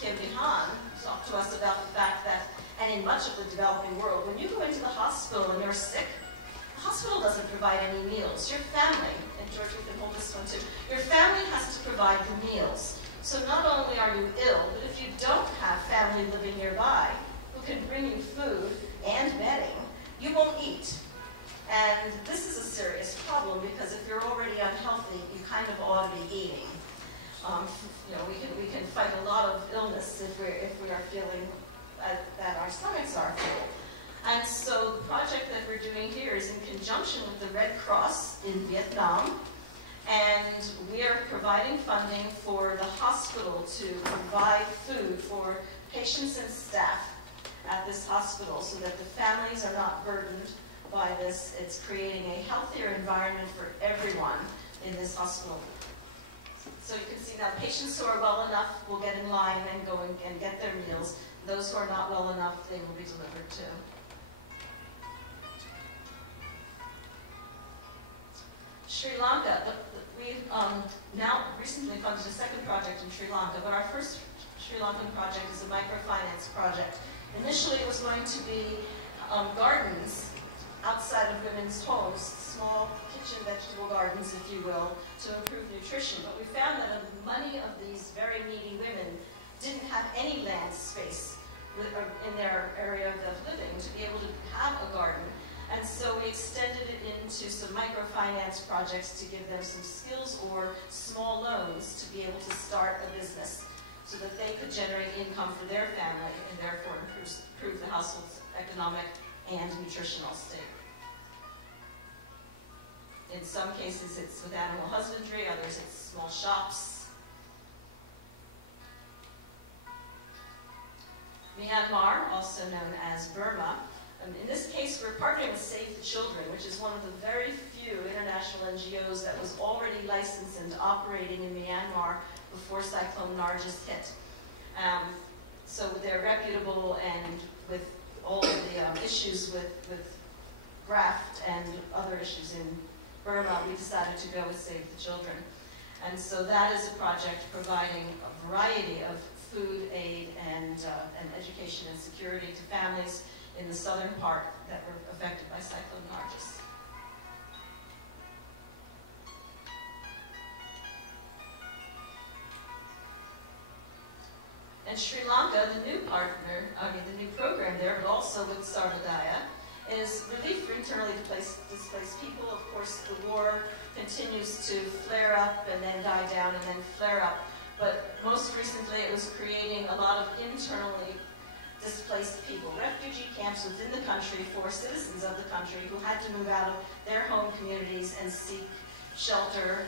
Kim Han talked to us about the fact that, and in much of the developing world, when you go into the hospital and you're sick, the hospital doesn't provide any meals. Your family, and George, you can hold this one too, your family has to provide the meals. So not only are you ill, but if you don't have family living nearby who can bring you food and bedding, you won't eat. And this is a serious problem because if you're already unhealthy, you kind of ought to be eating. You know, we can fight a lot of illness if we are feeling that our stomachs are full. And so the project that we're doing here is in conjunction with the Red Cross in Vietnam, and we are providing funding for the hospital to provide food for patients and staff at this hospital so that the families are not burdened by this. It's creating a healthier environment for everyone in this hospital. So you can see now patients who are well enough will get in line and go and get their meals. Those who are not well enough, they will be delivered to. Sri Lanka, we've now recently funded a second project in Sri Lanka, but our first Sri Lankan project is a microfinance project. Initially it was going to be gardens outside of women's homes, small kitchen vegetable gardens, if you will, to improve nutrition. But we found that many of these very needy women didn't have any land space in their area of living to be able to have a garden. And so we extended it into some microfinance projects to give them some skills or small loans to be able to start a business so that they could generate income for their family and therefore improve the household's economic and nutritional state. In some cases it's with animal husbandry, others it's small shops. Myanmar, also known as Burma. In this case, we're partnering with Save the Children, which is one of the very few international NGOs that was already licensed and operating in Myanmar before Cyclone Nargis hit. So they're reputable, and with all of the issues with graft and other issues in Burma, we decided to go with Save the Children. And so that is a project providing a variety of food aid and education and security to families in the southern part that were affected by Cyclone Nargis. In Sri Lanka, the new partner, the new program there, but also with Sarvodaya, is relief for internally displaced people. Of course, the war continues to flare up and then die down and then flare up. But most recently, it was creating a lot of internally displaced people, refugee camps within the country for citizens of the country who had to move out of their home communities and seek shelter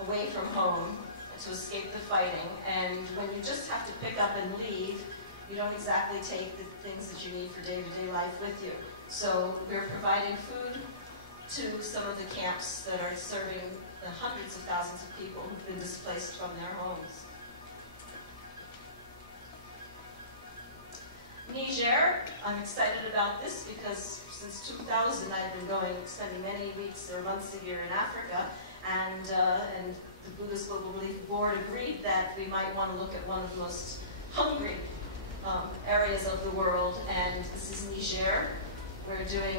away from home to escape the fighting. And when you just have to pick up and leave, you don't exactly take the things that you need for day-to-day life with you. So we're providing food to some of the camps that are serving the hundreds of thousands of people who've been displaced from their homes. Niger, I'm excited about this because since 2000 I've been spending many weeks or months a year in Africa, and the Buddhist Global Relief Board agreed that we might want to look at one of the most hungry areas of the world, and this is Niger. We're doing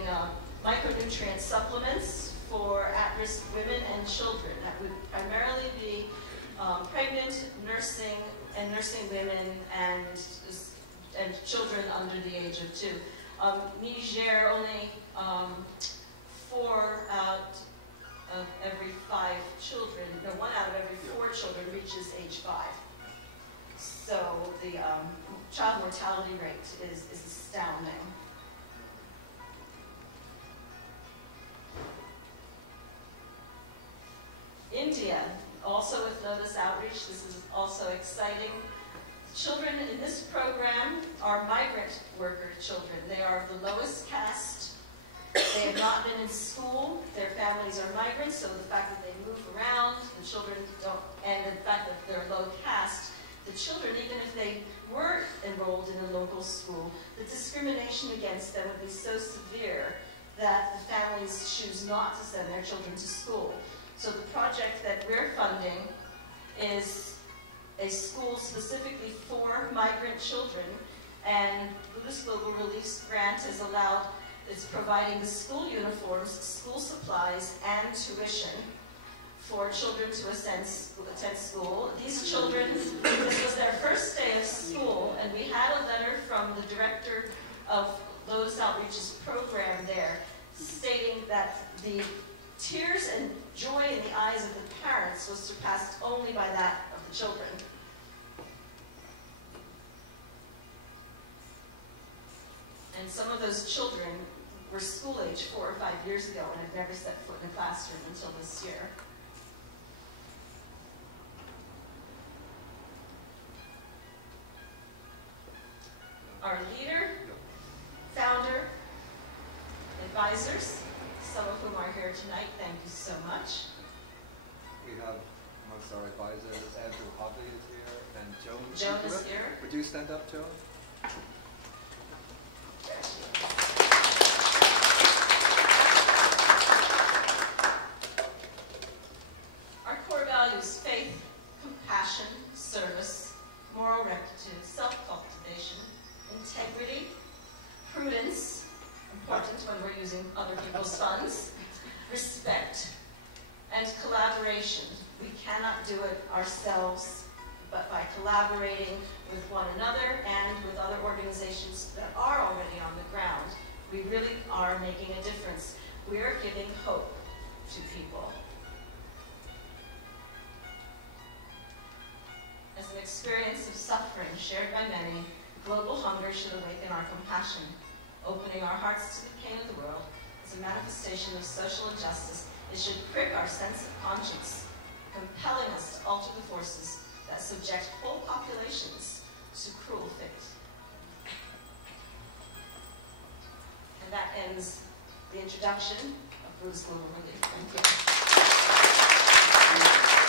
micronutrient supplements for at-risk women and children. That would primarily be pregnant, nursing women, and children under the age of 2. Niger, only 4 out of every 5 children, no, 1 out of every 4 children reaches age 5. So the child mortality rate is astounding. India, also with Notice Outreach, this is also exciting. Children in this program are migrant worker children. They are of the lowest caste. They have not been in school. Their families are migrants, so the fact that they move around, the children don't, and the fact that they're low caste, the children, even if they were enrolled in a local school, the discrimination against them would be so severe that the families choose not to send their children to school. So the project that we're funding is a school specifically for migrant children, and Buddhist Global Relief's grant is allowed, it's providing the school uniforms, school supplies, and tuition for children to attend school. These children, this was their first day of school, and we had a letter from the director of Lotus Outreach's program there stating that the tears and joy in the eyes of the parents was surpassed only by that of the children. And some of those children were school age 4 or 5 years ago and had never set foot in a classroom until this year. Our leader, founder, advisors, some of whom are here tonight, thank you so much. We have amongst our advisors, Andrew Hobley is here, and Joan. Joan is here. Would you stand up, Joan? Our core values: faith, compassion, service, moral rectitude, self-cultivation, integrity, prudence, important when we're using other people's funds, respect, and collaboration. We cannot do it ourselves, but by collaborating with one another and with other organizations that are already on the ground, we really are making a difference. We're giving hope to people. As an experience of suffering shared by many, global hunger should awaken our compassion. Opening our hearts to the pain of the world is a manifestation of social injustice. It should prick our sense of conscience, compelling us to alter the forces that subject whole populations to cruel fate. And that ends the introduction of Buddhist Global Relief. Thank you.